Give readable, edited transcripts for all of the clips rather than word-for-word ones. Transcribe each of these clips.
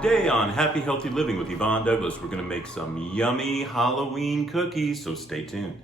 Today on Happy Healthy Living with Yvonne Douglas, we're going to make some yummy Halloween cookies, so stay tuned.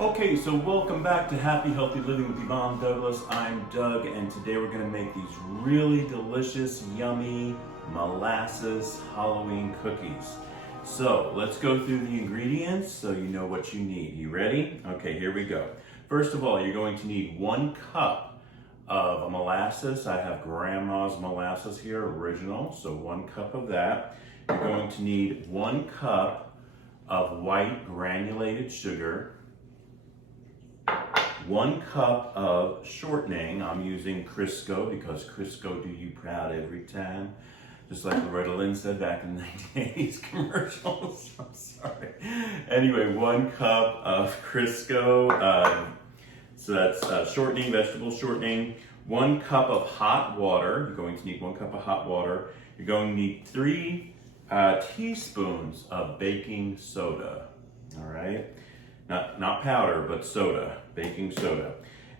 Okay, so welcome back to Happy Healthy Living with Yvonne Douglas. I'm Doug, and today we're going to make these really delicious, yummy molasses Halloween cookies. So let's go through the ingredients so you know what you need. You ready? Okay, here we go. First of all, you're going to need 1 cup of molasses. I have Grandma's molasses here, original, so 1 cup of that. You're going to need 1 cup of white granulated sugar, 1 cup of shortening. I'm using Crisco because Crisco do you proud every time. Just like Loretta Lynn said back in the 1980s commercials. I'm sorry. Anyway, 1 cup of Crisco. So that's shortening, vegetable shortening. 1 cup of hot water. You're going to need 1 cup of hot water. You're going to need 3 teaspoons of baking soda. All right. Not powder, but soda, baking soda.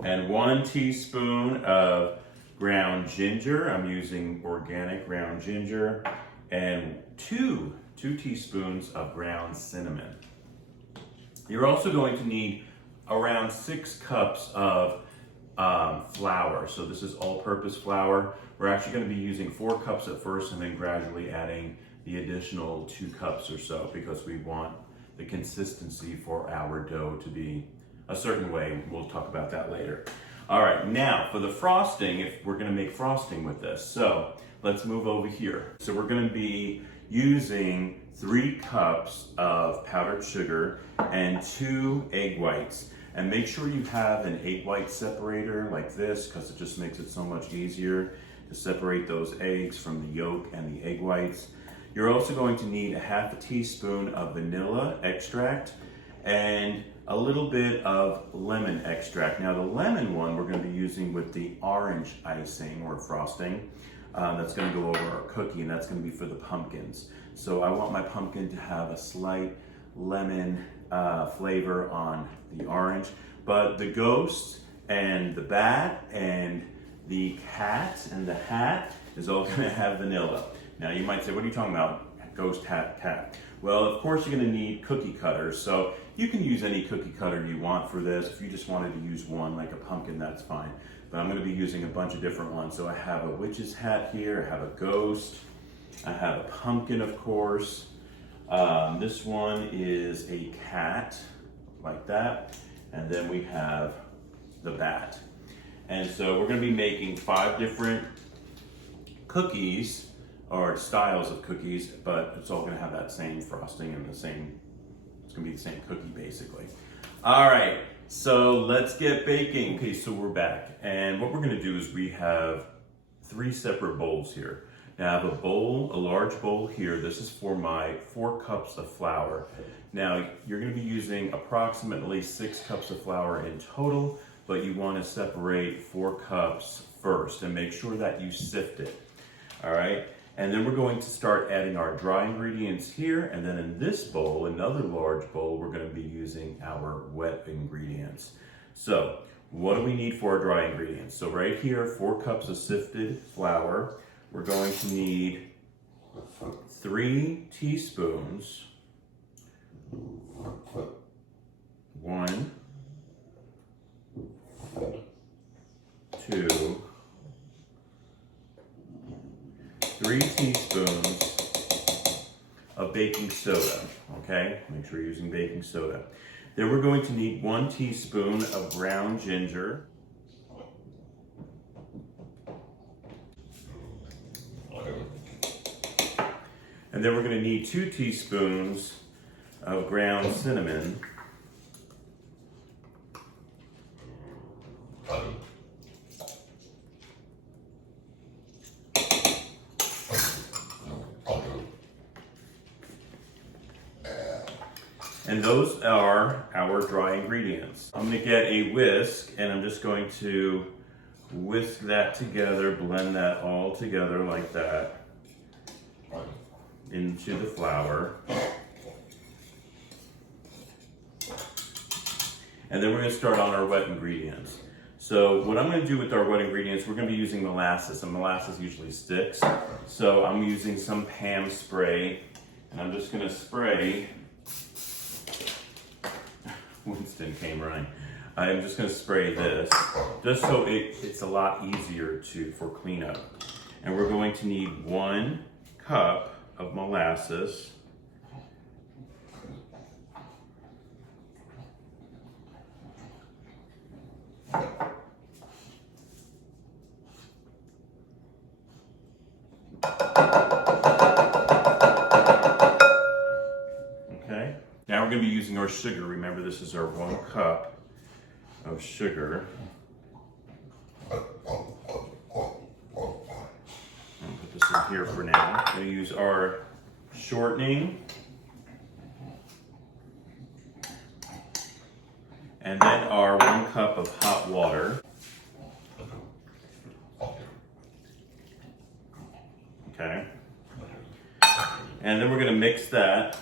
And 1 teaspoon of ground ginger. I'm using organic ground ginger. And 2 teaspoons of ground cinnamon. You're also going to need around 6 cups of flour. So this is all-purpose flour. We're actually going to be using 4 cups at first and then gradually adding the additional 2 cups or so because we want the consistency for our dough to be a certain way. We'll talk about that later. All right, now for the frosting, if we're gonna make frosting with this. So let's move over here. So we're gonna be using 3 cups of powdered sugar and 2 egg whites. And make sure you have an egg white separator like this because it just makes it so much easier to separate those eggs from the yolk and the egg whites. You're also going to need 1/2 teaspoon of vanilla extract and a little bit of lemon extract. Now the lemon one we're going to be using with the orange icing or frosting. That's going to go over our cookie, and that's going to be for the pumpkins. So I want my pumpkin to have a slight lemon flavor on the orange. But the ghost and the bat and the cat and the hat is all going to have vanilla. Now you might say, what are you talking about? Ghost, hat, cat. Well, of course you're going to need cookie cutters. So you can use any cookie cutter you want for this. If you just wanted to use one like a pumpkin, that's fine. But I'm going to be using a bunch of different ones. So I have a witch's hat here. I have a ghost. I have a pumpkin, of course. This one is a cat, like that. And then we have the bat. And so we're going to be making 5 different cookies or styles of cookies, but it's all gonna have that same frosting and it's gonna be the same cookie basically. All right, so let's get baking. Okay, so we're back. And what we're gonna do is we have 3 separate bowls here. Now I have a large bowl here. This is for my 4 cups of flour. Now you're gonna be using approximately 6 cups of flour in total, but you wanna separate 4 cups first and make sure that you sift it, all right? And then we're going to start adding our dry ingredients here. And then in this bowl, another large bowl, we're going to be using our wet ingredients. So what do we need for our dry ingredients? So right here, 4 cups of sifted flour. We're going to need 3 teaspoons, 1, of baking soda, okay? Make sure you're using baking soda. Then we're going to need 1 teaspoon of ground ginger. And then we're going to need 2 teaspoons of ground cinnamon. And those are our dry ingredients. I'm going to get a whisk and I'm just going to whisk that together, blend that all together like that into the flour. And then we're going to start on our wet ingredients. So what I'm going to do with our wet ingredients, we're going to be using molasses, and molasses usually sticks. So I'm using some Pam spray, and I'm just going to spray. Winston came running. I'm just going to spray this, just so it's a lot easier for cleanup. And we're going to need 1 cup of molasses. Okay. Now we're going to be using our sugar. Remember, this is our 1 cup of sugar. I'll put this in here for now. I'm going to use our shortening. And then our 1 cup of hot water. Okay. And then we're going to mix that.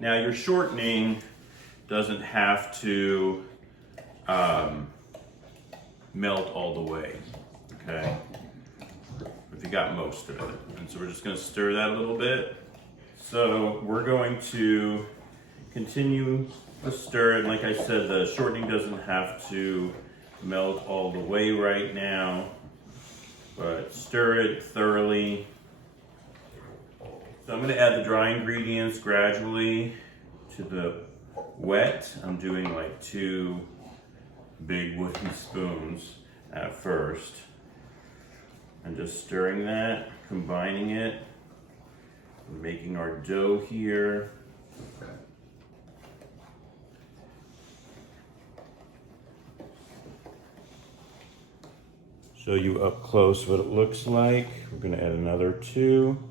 Now your shortening doesn't have to melt all the way, okay? If you got most of it. And so we're just going to stir that a little bit. So we're going to continue to stir it. Like I said, the shortening doesn't have to melt all the way right now, but stir it thoroughly. So I'm going to add the dry ingredients gradually to the wet. I'm doing like 2 big wooden spoons at first. And just stirring that, combining it, making our dough here. Show you up close what it looks like. We're going to add another 2.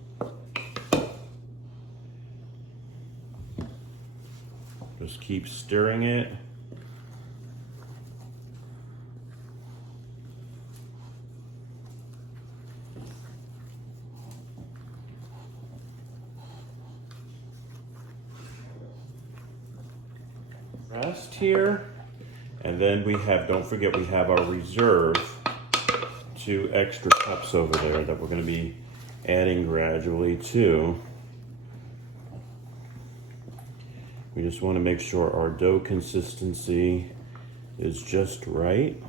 Just keep stirring it. Rest here. And then we have, don't forget, we have our reserve 2 extra cups over there that we're going to be adding gradually to. We just want to make sure our dough consistency is just right.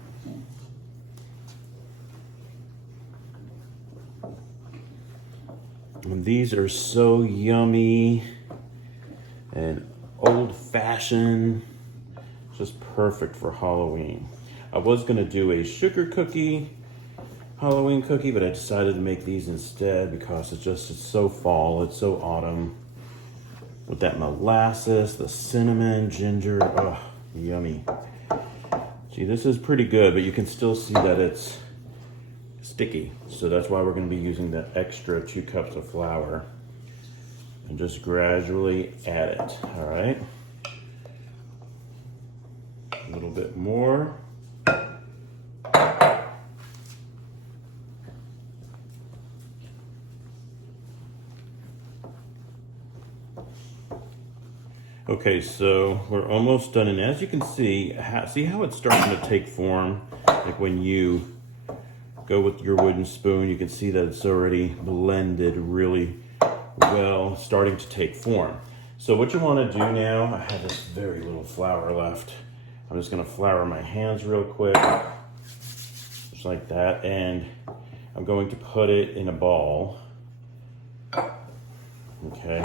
And these are so yummy and old-fashioned, just perfect for Halloween. I was going to do a sugar cookie Halloween cookie, but I decided to make these instead because it's so fall, it's so autumn. With that molasses, the cinnamon, ginger, oh, yummy. See, this is pretty good, but you can still see that it's sticky. So that's why we're going to be using that extra 2 cups of flour. And just gradually add it, all right? A little bit more. Okay, so we're almost done, and as you can see how it's starting to take form? Like when you go with your wooden spoon, you can see that it's already blended really well, starting to take form. So what you want to do now, I have this very little flour left. I'm just going to flour my hands real quick, just like that, and I'm going to put it in a ball Okay.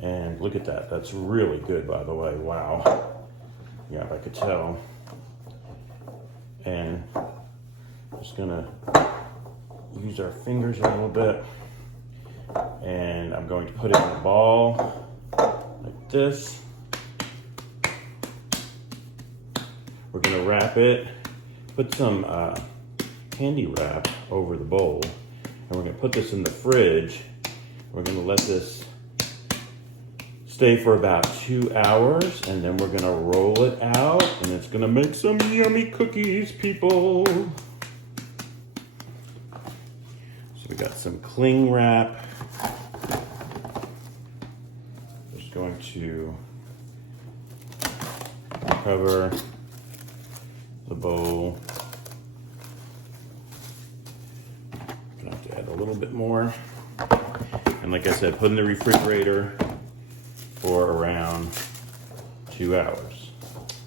And look at that. That's really good, by the way. Wow. Yeah, I could tell. And just gonna use our fingers a little bit. And I'm going to put it in a ball like this. We're gonna wrap it, put some candy wrap over the bowl, and we're gonna put this in the fridge. We're gonna let this stay for about 2 hours, and then we're gonna roll it out, and it's gonna make some yummy cookies, people. So we got some cling wrap. Just going to cover the bowl. Gonna have to add a little bit more. And like I said, put in the refrigerator for around 2 hours.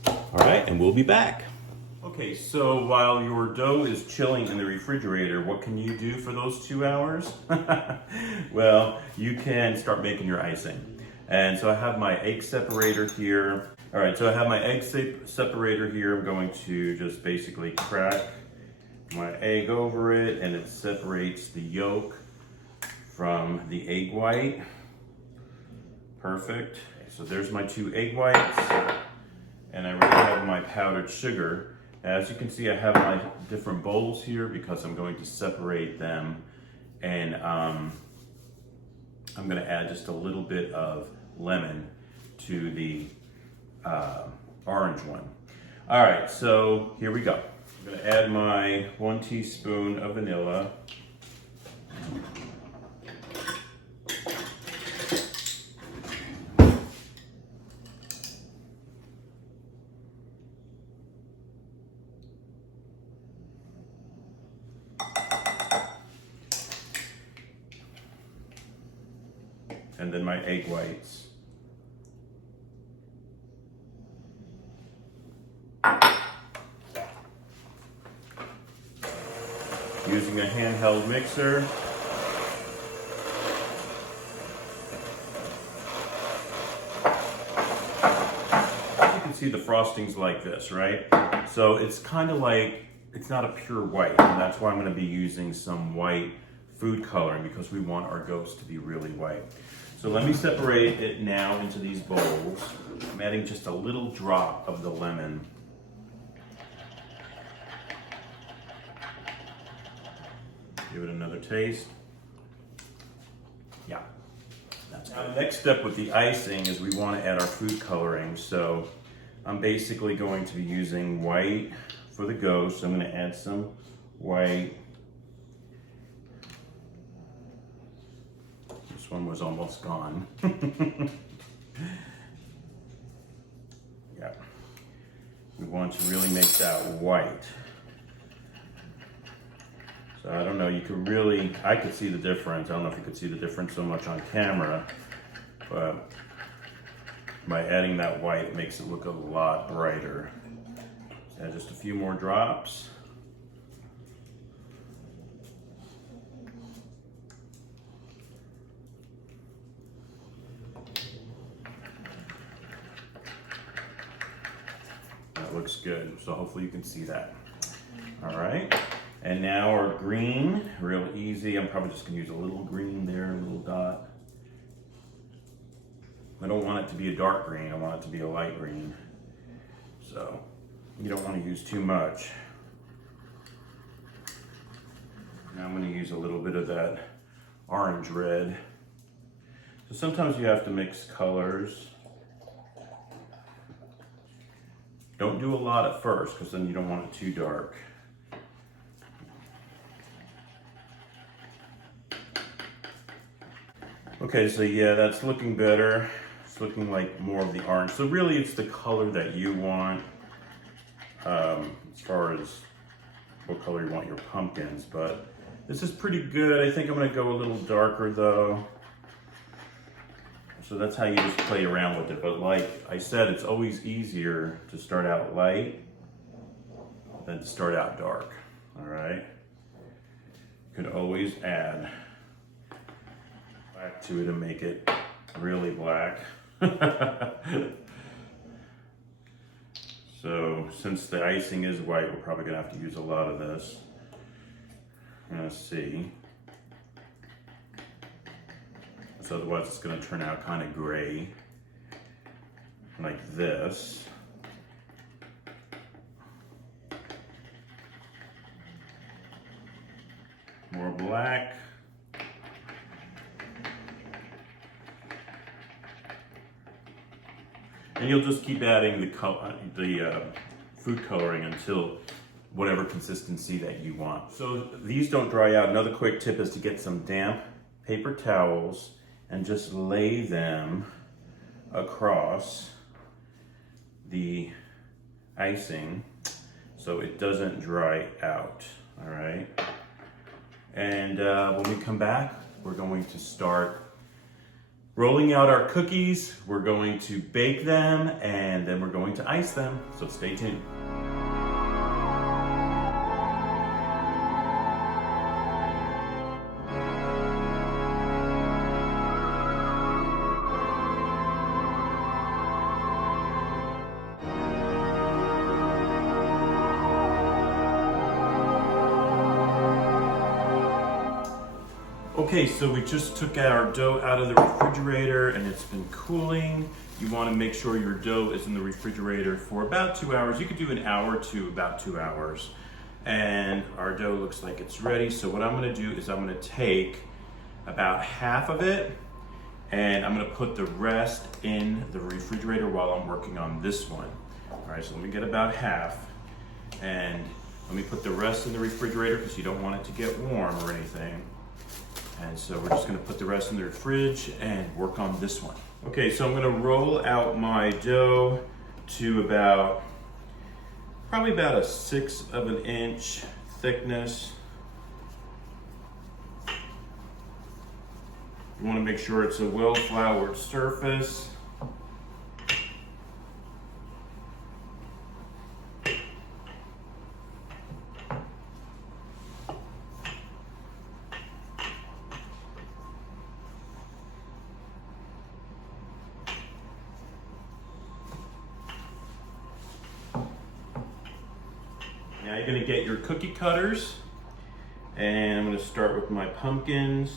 All right, and we'll be back. Okay, so while your dough is chilling in the refrigerator, what can you do for those 2 hours? Well, you can start making your icing. And so I have my egg separator here. All right, so I have my egg separator here. I'm going to just basically crack my egg over it, and it separates the yolk from the egg white. Perfect. So there's my 2 egg whites, and I already have my powdered sugar. As you can see, I have my different bowls here because I'm going to separate them, and I'm going to add just a little bit of lemon to the orange one. All right, so here we go. I'm going to add my 1 teaspoon of vanilla. And then my egg whites. Using a handheld mixer. You can see the frosting's like this, right? So it's kind of like, it's not a pure white, and that's why I'm going to be using some white food coloring, because we want our ghost to be really white. So let me separate it now into these bowls. I'm adding just a little drop of the lemon. Give it another taste. Yeah, that's good. Now the next step with the icing is we want to add our food coloring. So I'm basically going to be using white for the ghost. I'm going to add some white. This one was almost gone. Yeah. We want to really make that white. So I don't know, you could really, I could see the difference. I don't know if you could see the difference so much on camera, but by adding that white, it makes it look a lot brighter. So add just a few more drops. That looks good, so hopefully you can see that. All right. And now our green, real easy. I'm probably just gonna use a little green there, a little dot. I don't want it to be a dark green, I want it to be a light green. So you don't want to use too much. Now I'm gonna use a little bit of that orange red. So sometimes you have to mix colors. Don't do a lot at first, because then you don't want it too dark. Okay, so yeah, that's looking better. It's looking like more of the orange. So really it's the color that you want as far as what color you want your pumpkins, but this is pretty good. I think I'm gonna go a little darker though. So that's how you just play around with it. But like I said, it's always easier to start out light than to start out dark, all right? You could always add. Back to it and make it really black. So since the icing is white, we're probably gonna have to use a lot of this. I'm gonna see. So otherwise it's gonna turn out kind of gray, like this. More black. And you'll just keep adding the food coloring until whatever consistency that you want. So these don't dry out. Another quick tip is to get some damp paper towels and just lay them across the icing so it doesn't dry out, all right? And when we come back, we're going to start rolling out our cookies. We're going to bake them and then we're going to ice them. So stay tuned. Okay, so we just took our dough out of the refrigerator and it's been cooling. You want to make sure your dough is in the refrigerator for about 2 hours. You could do an hour to about 2 hours. And our dough looks like it's ready. So what I'm going to do is I'm going to take about half of it and I'm going to put the rest in the refrigerator while I'm working on this one. All right, so let me get about half and let me put the rest in the refrigerator because you don't want it to get warm or anything. And so we're just gonna put the rest in the fridge and work on this one. Okay, so I'm gonna roll out my dough to probably about a 1/6 of an inch thickness. You wanna make sure it's a well-floured surface. Now you're gonna get your cookie cutters, and I'm gonna start with my pumpkins.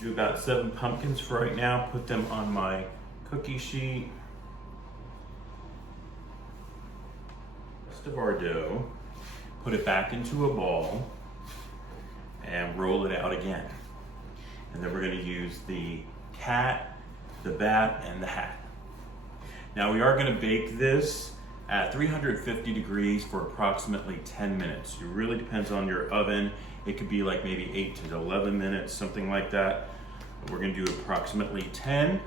Do about 7 pumpkins for right now, put them on my cookie sheet. Of our dough, put it back into a ball and roll it out again. And then we're going to use the cat, the bat, and the hat. Now we are going to bake this at 350 degrees for approximately 10 minutes. It really depends on your oven. It could be like maybe 8 to 11 minutes, something like that. But we're going to do approximately 10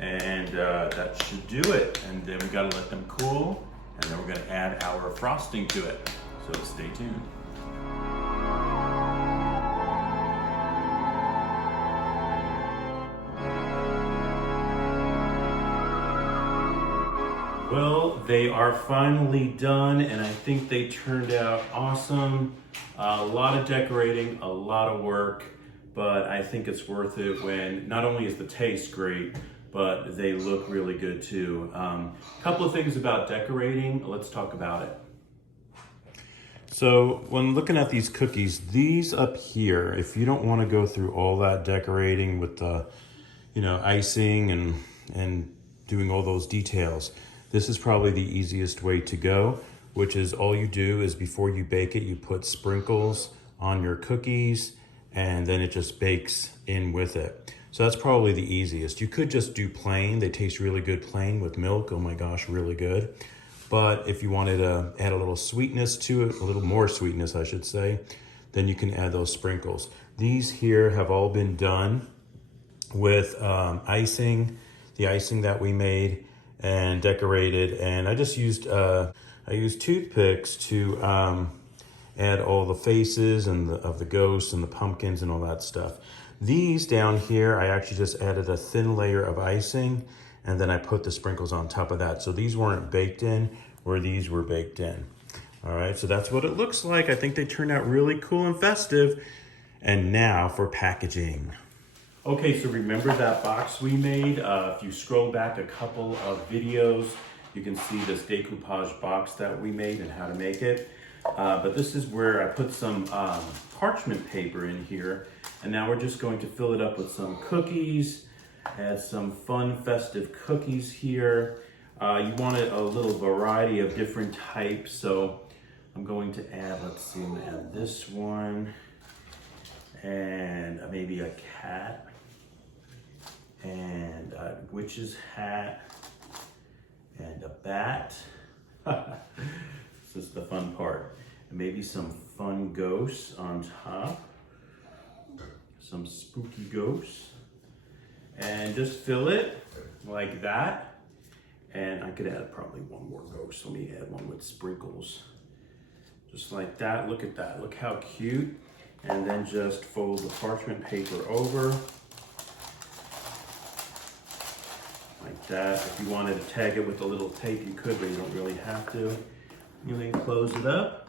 and that should do it. And then we got to let them cool. And then we're going to add our frosting to it. So stay tuned. Well, they are finally done and I think they turned out awesome. A lot of decorating, a lot of work, but I think it's worth it when not only is the taste great, but they look really good too. A couple of things about decorating, let's talk about it. So when looking at these cookies, these up here, if you don't want to go through all that decorating with the, icing and doing all those details, this is probably the easiest way to go, which is all you do is before you bake it, you put sprinkles on your cookies and then it just bakes in with it. So that's probably the easiest. You could just do plain. They taste really good plain with milk. Oh my gosh, really good. But if you wanted to add a little sweetness to it, a little more sweetness, I should say, then you can add those sprinkles. These here have all been done with icing, the icing that we made and decorated. And I just used, I used toothpicks to add all the faces and of the ghosts and the pumpkins and all that stuff. These down here, I actually just added a thin layer of icing, and then I put the sprinkles on top of that. So these weren't baked in, where these were baked in. All right, so that's what it looks like. I think they turned out really cool and festive. And now for packaging. Okay, so remember that box we made? If you scroll back a couple of videos, you can see this decoupage box that we made and how to make it. But this is where I put some parchment paper in here. And now we're just going to fill it up with some cookies, add some fun festive cookies here. You wanted a little variety of different types, so I'm going to add, let's see, I'm gonna add this one, and maybe a cat, and a witch's hat, and a bat. This is the fun part. And maybe some fun ghosts on top, some spooky ghosts, and just fill it like that. And I could add probably one more ghost. Let me add one with sprinkles. Just like that, look at that, look how cute. And then just fold the parchment paper over. Like that. If you wanted to tag it with a little tape, you could, but you don't really have to. You then close it up.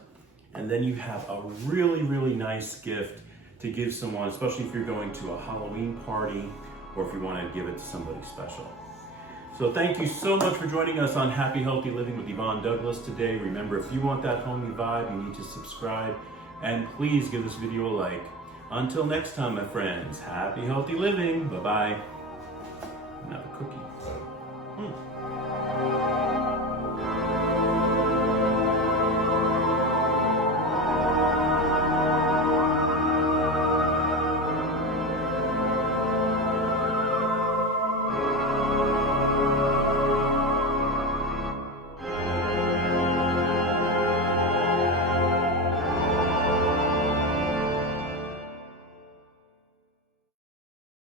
And then you have a really, really nice gift to give someone, especially if you're going to a Halloween party or if you want to give it to somebody special. So thank you so much for joining us on Happy Healthy Living with Yvonne Douglas today. Remember, if you want that homey vibe, you need to subscribe. And please give this video a like. Until next time, my friends, happy healthy living. Bye-bye. And have a cookie.